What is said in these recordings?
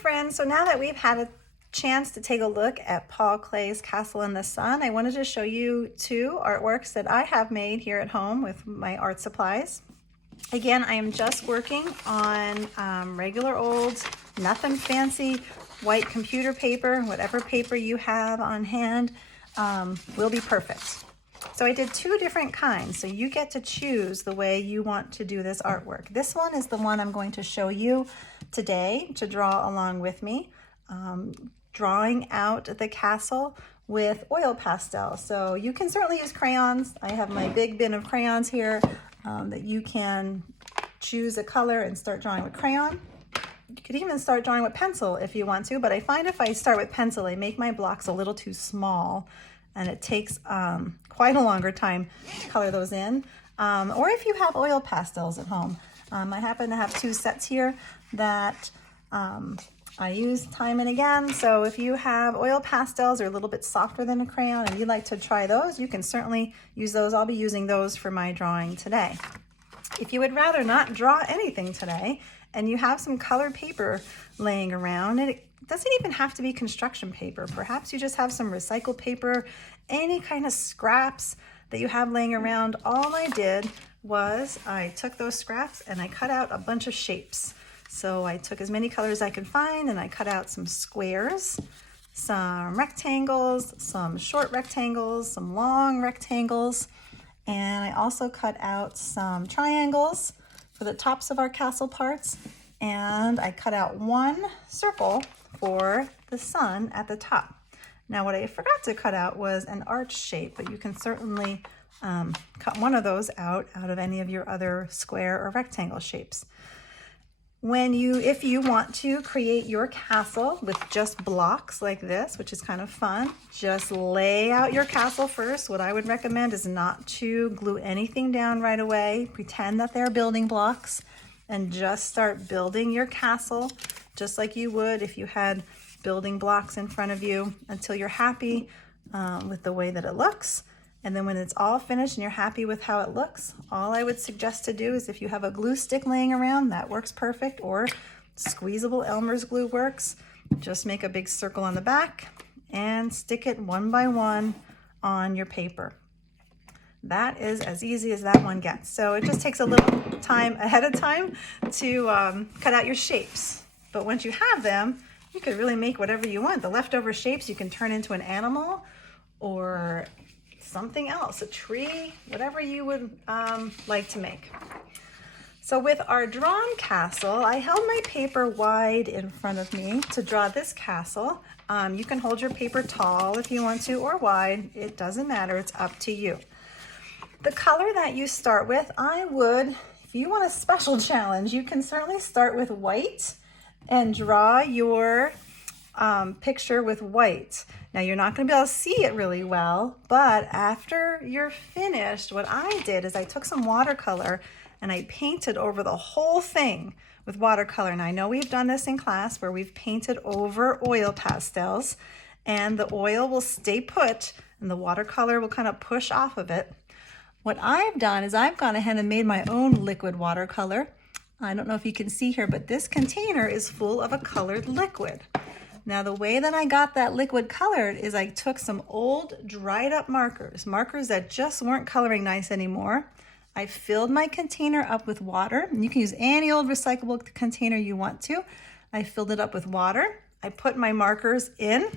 friends, so now that we've had a chance to take a look at Paul Klee's Castle in the Sun, I wanted to show you two artworks that I have made here at home with my art supplies. Again, I am just working on regular old, nothing fancy, white computer paper. Whatever paper you have on hand will be perfect. So I did two different kinds, so you get to choose the way you want to do this artwork. This one is the one I'm going to show you today to draw along with me, drawing out the castle with oil pastel. So you can certainly use crayons. I have my big bin of crayons here that you can choose a color and start drawing with crayon. You could even start drawing with pencil if you want to, but I find if I start with pencil, I make my blocks a little too small and it takes quite a longer time to color those in. Or if you have oil pastels at home. I happen to have two sets here that I use time and again. So if you have oil pastels, they're a little bit softer than a crayon and you'd like to try those, you can certainly use those. I'll be using those for my drawing today. If you would rather not draw anything today and you have some colored paper laying around, it doesn't even have to be construction paper. Perhaps you just have some recycled paper, any kind of scraps that you have laying around. All I did was I took those scraps and I cut out a bunch of shapes. So I took as many colors I could find and I cut out some squares, some rectangles, some short rectangles, some long rectangles, and I also cut out some triangles for the tops of our castle parts, and I cut out one circle for the sun at the top. Now what I forgot to cut out was an arch shape, but you can certainly cut one of those out of any of your other square or rectangle shapes. If you want to create your castle with just blocks like this, which is kind of fun, just lay out your castle first. What I would recommend is not to glue anything down right away. Pretend that they're building blocks and just start building your castle just like you would if you had building blocks in front of you until you're happy with the way that it looks. And then when it's all finished and you're happy with how it looks, all I would suggest to do is if you have a glue stick laying around, that works perfect, or squeezable Elmer's glue works. Just make a big circle on the back and stick it one by one on your paper. That is as easy as that one gets. So it just takes a little time ahead of time to cut out your shapes. But once you have them, you could really make whatever you want. The leftover shapes you can turn into an animal or something else, a tree, whatever you would like to make. So with our drawn castle, I held my paper wide in front of me to draw this castle. You can hold your paper tall if you want to, or wide. It doesn't matter, it's up to you. The color that you start with, if you want a special challenge, you can certainly start with white and draw your picture with white. Now you're not going to be able to see it really well, but after you're finished, what I did is I took some watercolor and I painted over the whole thing with watercolor. And I know we've done this in class where we've painted over oil pastels and the oil will stay put and the watercolor will kind of push off of it. What I've done is I've gone ahead and made my own liquid watercolor. I don't know if you can see here, but this container is full of a colored liquid. Now the way that I got that liquid colored is I took some old dried up markers that just weren't coloring nice anymore. I filled my container up with water, and you can use any old recyclable container you want to. I filled it up with water. I put my markers in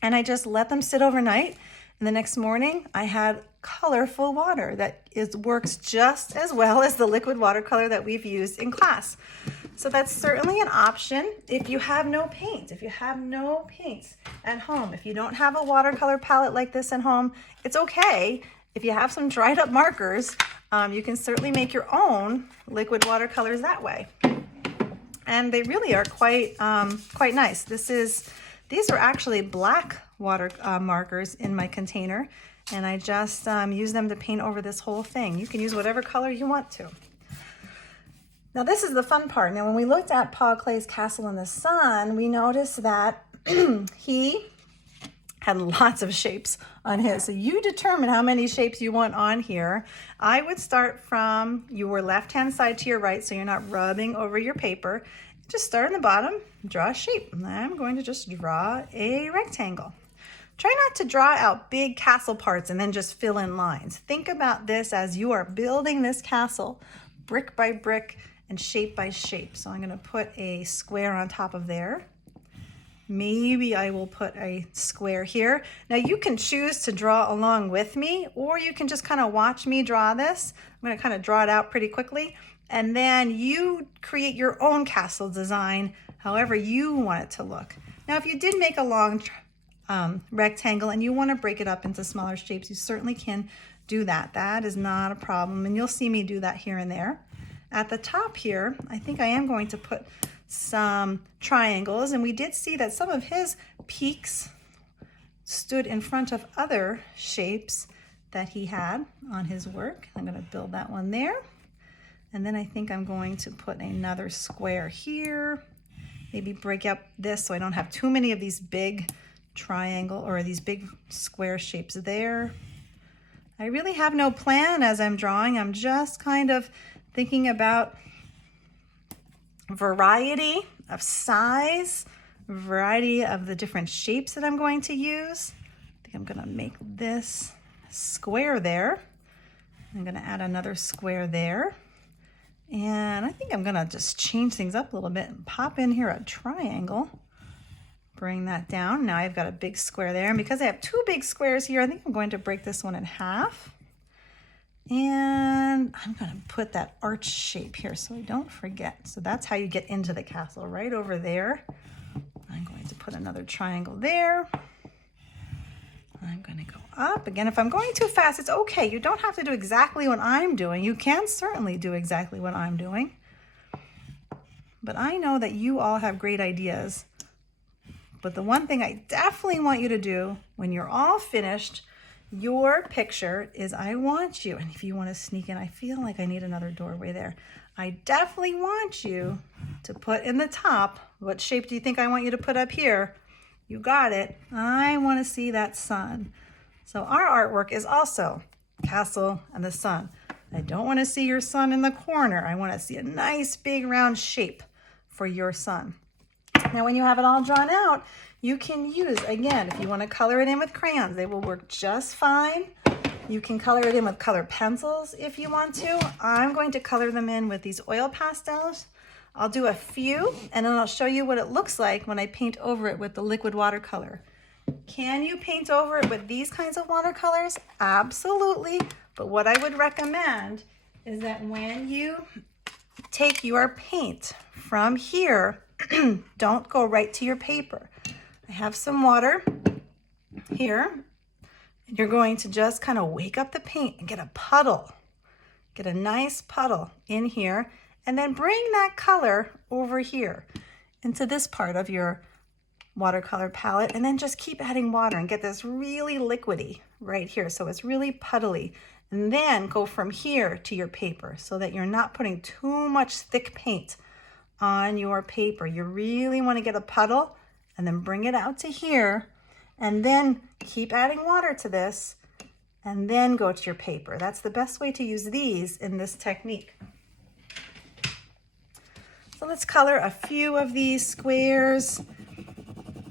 and I just let them sit overnight. And the next morning I had colorful water that works just as well as the liquid watercolor that we've used in class. So that's certainly an option if you have no paint. If you have no paints at home, if you don't have a watercolor palette like this at home, it's okay. If you have some dried up markers, you can certainly make your own liquid watercolors that way. And they really are quite nice. These are actually black water markers in my container, and I just use them to paint over this whole thing. You can use whatever color you want to. Now this is the fun part. Now when we looked at Paul Klee's Castle in the Sun, we noticed that he had lots of shapes on his. So you determine how many shapes you want on here. I would start from your left-hand side to your right so you're not rubbing over your paper. just start in the bottom, draw a shape. And I'm going to just draw a rectangle. Try not to draw out big castle parts and then just fill in lines. Think about this as you are building this castle brick by brick and shape by shape. So I'm going to put a square on top of there. Maybe I will put a square here. Now you can choose to draw along with me, or you can just kind of watch me draw this. I'm going to kind of draw it out pretty quickly, and then you create your own castle design however you want it to look. Now if you did make a long rectangle and you want to break it up into smaller shapes, you certainly can do that. That is not a problem, and you'll see me do that here and there. At the top here, I think I am going to put some triangles, and we did see that some of his peaks stood in front of other shapes that he had on his work. I'm going to build that one there, and then I think I'm going to put another square here, maybe break up this so I don't have too many of these big triangle or these big square shapes there. I really have no plan as I'm drawing. I'm just kind of thinking about variety of size, variety of the different shapes that I'm going to use. I think I'm going to make this square there. I'm going to add another square there. And I think I'm going to just change things up a little bit and pop in here a triangle. Bring that down. Now I've got a big square there. And because I have two big squares here, I think I'm going to break this one in half. And I'm going to put that arch shape here so I don't forget. So that's how you get into the castle, right over there. I'm going to put another triangle there. I'm going to go up. Again, if I'm going too fast, it's okay. You don't have to do exactly what I'm doing. You can certainly do exactly what I'm doing. But I know that you all have great ideas. But the one thing I definitely want you to do when you're all finished your picture is I want you, and if you want to sneak in, I feel like I need another doorway there. I definitely want you to put in the top, what shape do you think I want you to put up here? You got it. I want to see that sun. So our artwork is also castle and the sun. I don't want to see your sun in the corner. I want to see a nice big round shape for your sun. Now when you have it all drawn out, you can use, again, if you want to color it in with crayons, they will work just fine. You can color it in with colored pencils if you want to. I'm going to color them in with these oil pastels. I'll do a few, and then I'll show you what it looks like when I paint over it with the liquid watercolor. Can you paint over it with these kinds of watercolors? Absolutely. But what I would recommend is that when you take your paint from here, don't go right to your paper. I have some water here, and you're going to just kind of wake up the paint and get a puddle. Get a nice puddle in here, and then bring that color over here into this part of your watercolor palette, and then just keep adding water and get this really liquidy right here. So it's really puddly, and then go from here to your paper so that you're not putting too much thick paint on your paper. You really want to get a puddle and then bring it out to here, and then keep adding water to this, and then go to your paper. That's the best way to use these in this technique. So let's color a few of these squares.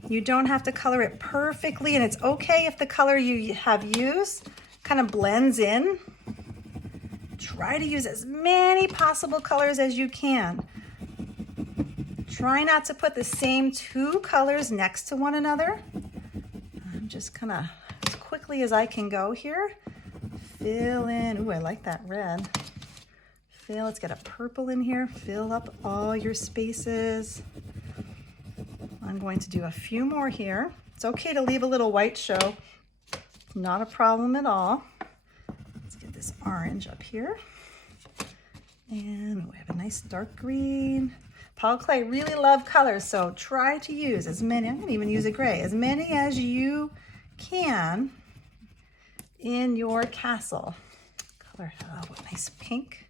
You don't have to color it perfectly, and it's okay if the color you have used kind of blends in. Try to use as many possible colors as you can. Try not to put the same two colors next to one another. I'm just kind of, as quickly as I can go here, fill in. Ooh, I like that red. Let's get a purple in here. Fill up all your spaces. I'm going to do a few more here. It's okay to leave a little white show. Not a problem at all. Let's get this orange up here. And we have a nice dark green. Paul Klee really love colors, so try to use as many, I'm going to even use a gray, as many as you can in your castle. Color, oh, what nice pink.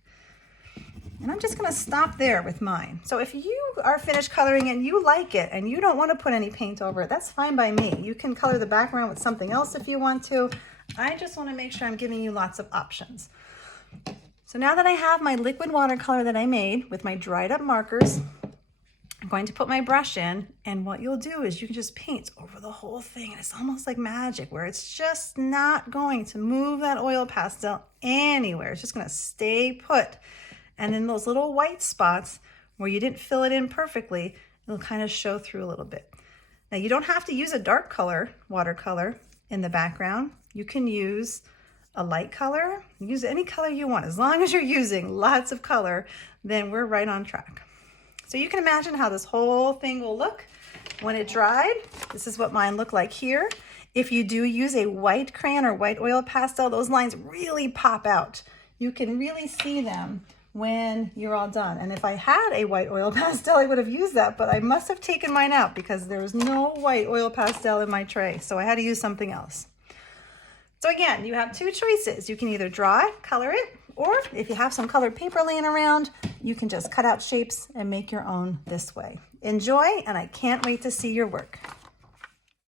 And I'm just going to stop there with mine. So if you are finished coloring and you like it and you don't want to put any paint over it, that's fine by me. You can color the background with something else if you want to. I just want to make sure I'm giving you lots of options. So now that I have my liquid watercolor that I made with my dried up markers, I'm going to put my brush in, and what you'll do is you can just paint over the whole thing, and it's almost like magic where it's just not going to move that oil pastel anywhere. It's just going to stay put. And then those little white spots where you didn't fill it in perfectly, it'll kind of show through a little bit. Now you don't have to use a dark color, watercolor in the background. You can use a light color, use any color you want. As long as you're using lots of color, then we're right on track. So you can imagine how this whole thing will look when it dried. This is what mine look like here. If you do use a white crayon or white oil pastel, those lines really pop out. You can really see them when you're all done. And if I had a white oil pastel, I would have used that, but I must have taken mine out because there was no white oil pastel in my tray. So I had to use something else. So again, you have two choices. You can either draw it, color it, or if you have some colored paper laying around, you can just cut out shapes and make your own this way. Enjoy, and I can't wait to see your work.